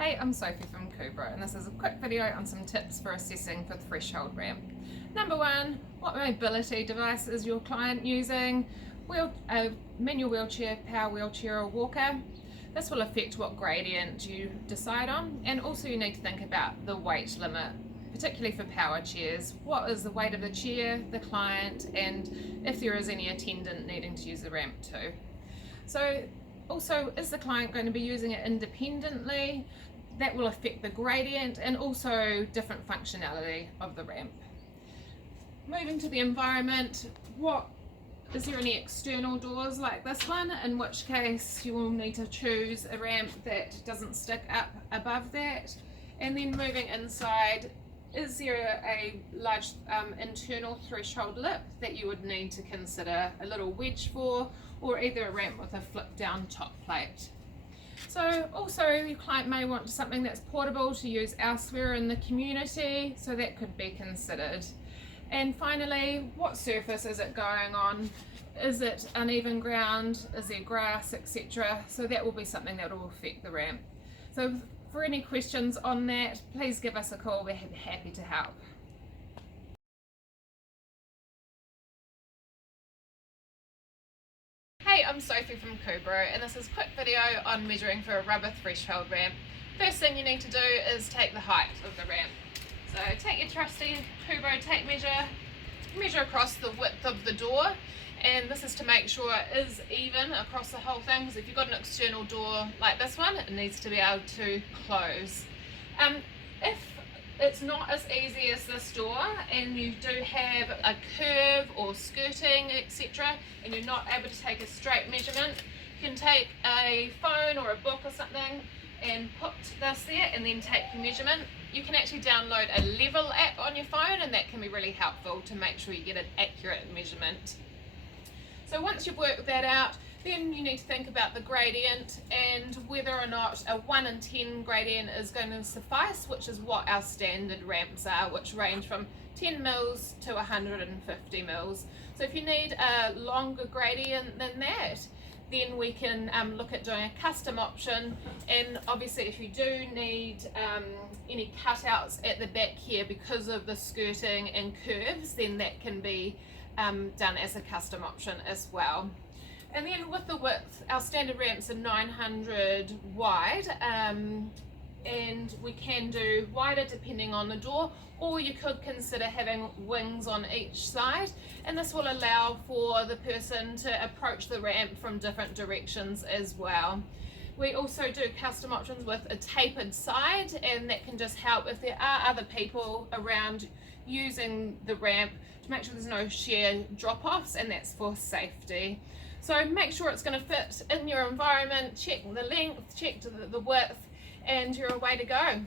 Hey, I'm Sophie from Cubro, and this is a quick video on some tips for assessing for the threshold ramp. Number one, what mobility device is your client using? A manual wheelchair, power wheelchair, or walker. This will affect what gradient you decide on, and also you need to think about the weight limit, particularly for power chairs. What is the weight of the chair, the client, and if there is any attendant needing to use the ramp too. So also, is the client going to be using it independently? That will affect the gradient and also different functionality of the ramp. Moving to the environment, is there any external doors like this one? In which case you will need to choose a ramp that doesn't stick up above that. And then moving inside, is there a large internal threshold lip that you would need to consider a little wedge for, or either a ramp with a flip down top plate? So also your client may want something that's portable to use elsewhere in the community, so that could be considered. And finally, what surface is it going on? Is it uneven ground? Is there grass, etc.? So that will be something that will affect the ramp. So for any questions on that, please give us a call. We're happy to help. Hey, I'm Sophie from Cubro, and this is a quick video on measuring for a rubber threshold ramp. First thing you need to do is take the height of the ramp. So take your trusty Cubro tape measure across the width of the door, and this is to make sure it is even across the whole thing, because if you've got an external door like this one, it needs to be able to close. If it's not as easy as this door and you do have a curve or skirting, etc., and you're not able to take a straight measurement, you can take a phone or a book or something and put this there and then take your measurement. You can actually download a level app on your phone, and that can be really helpful to make sure you get an accurate measurement. So once you've worked that out, then you need to think about the gradient and whether or not a 1 in 10 gradient is going to suffice, which is what our standard ramps are, which range from 10 mils to 150 mils. So if you need a longer gradient than that, then we can look at doing a custom option. And obviously if you do need any cutouts at the back here because of the skirting and curves, then that can be done as a custom option as well. And then with the width, our standard ramps are 900 wide, and we can do wider depending on the door, or you could consider having wings on each side, and this will allow for the person to approach the ramp from different directions as well. We also do custom options with a tapered side, and that can just help if there are other people around using the ramp to make sure there's no sheer drop-offs, and that's for safety. So make sure it's going to fit in your environment, check the length, check the width, and you're away to go.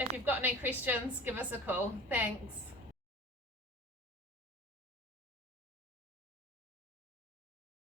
If you've got any questions, give us a call. Thanks.